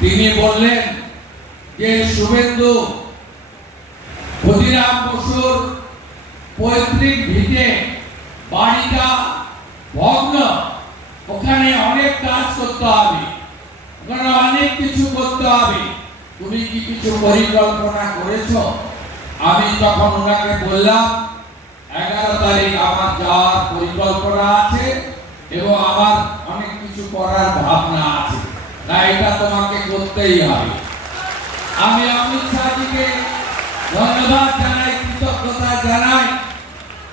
তিনি বললেন যে শুভেন্দু ক্ষুদিরাম বসুর পৈতৃক ভিটে বাড়িটা ভগ্ন, ওখানে অনেক কাজ করতে হবে, ওখানে অনেক কিছু করতে হবে, তুমি কি কিছু পরিকল্পনা করেছো? আমি তখন ওনাকে বললাম 11 তারিখ আমার যাওয়ার পরিকল্পনা আছে এবং আমার অনেক কিছু করার ভাবনা আছে, না এটা তোমাকে করতেই হবে। আমি অমিত শাহজিকে ধন্যবাদ জানাই, কৃতজ্ঞতা জানাই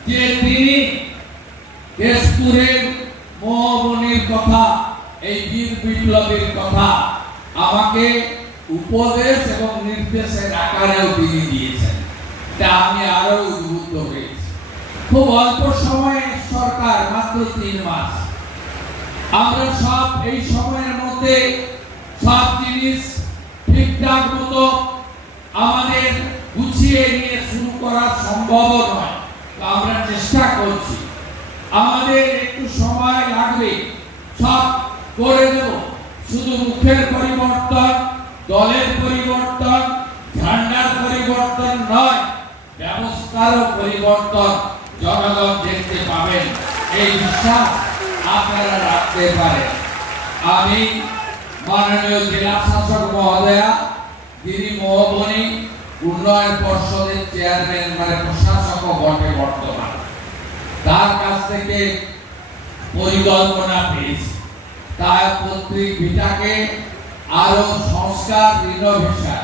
যে তিনি কেশপুরের মোহমনির কথা, এই বীর বিপ্লবীর কথা আমাকে উপদেশ এবং নির্দেশের আকারেও তিনি দিয়েছেন, তা আমি আরো উদ্বুদ্ধ হয়েছি। খুব অল্প সময়ে সরকার, মাত্র 3 মাস, আমরা সব এই সময়ের মধ্যে সব জিনিস ঠিকঠাক মতো আমাদের গুছিয়ে নিয়ে শুরু করা সম্ভব নয়, আমরা চেষ্টা করছি। আমাদের একটু সময় লাগবে, সব করে দেব। শুধু মুখের পরিবর্তন, দলের পরিবর্তন, ঝান্ডার পরিবর্তন নয়, ব্যবস্থারও পরিবর্তন জনগণ দেখতে পাবেন, এই বিশ্বাস আপনারা রাখতে পারেন। আমি মাননীয় জেলা শাসক মহোদয়া, যিনি মোহবনী উন্নয়ন পর্ষদের চেয়ারম্যান, মানে প্রশাসকও বটে বর্তমান, তার কাছ থেকে পরিকল্পনা পেয়েছি। তার পৈতৃক ভিটাকে আরো সংস্কার, রিনোভেশন,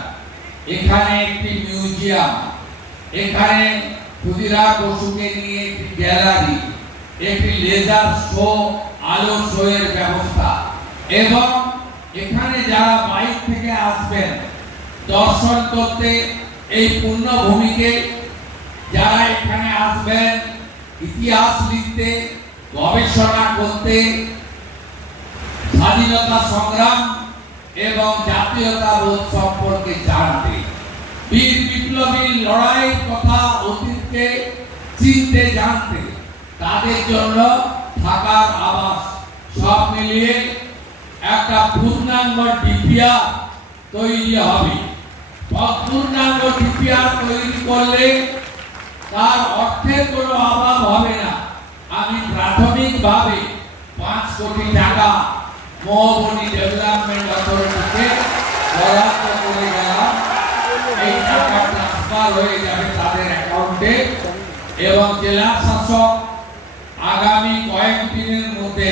এখানে একটি মিউজিয়াম, এখানে ক্ষুদিরাম বসুকে নিয়ে একটি গ্যালারি, একটি লেজার শো, আলো শো এর ব্যবস্থা, এবং এখানে যারা বাইরে থেকে আসবেন দর্শন করতে, এই পুণ্যভূমিকে যারা এখানে আসবেন ইতিহাস লিখতে, গবেষণা করতে, স্বাধীনতা সংগ্রাম এবং জাতীয়তাবোধ সম্পর্কে জানতে, বীর বিপ্লবীর লড়াইয়ের কথা, অতীতকে চিনতে জানতে, তাদের জন্য থাকার আবাস, সব মিলিয়ে একটা পূর্ণাঙ্গ ডিপিআর তৈরি হবে। পূর্ণাঙ্গ ডিপিআর তৈরি করলে তার অর্থের কোনো অভাব হবে না। আমি প্রাথমিকভাবে 5 কোটি টাকা মোহবনী ডেভেলপমেন্ট অথরিটিকে বরাদ্দ করে গেলাম, এই টাকা ট্রান্সফার হয়ে যাবে তাদের অ্যাকাউন্টে, এবং জেলা শাসক আগামী কয়েকদিনের মধ্যে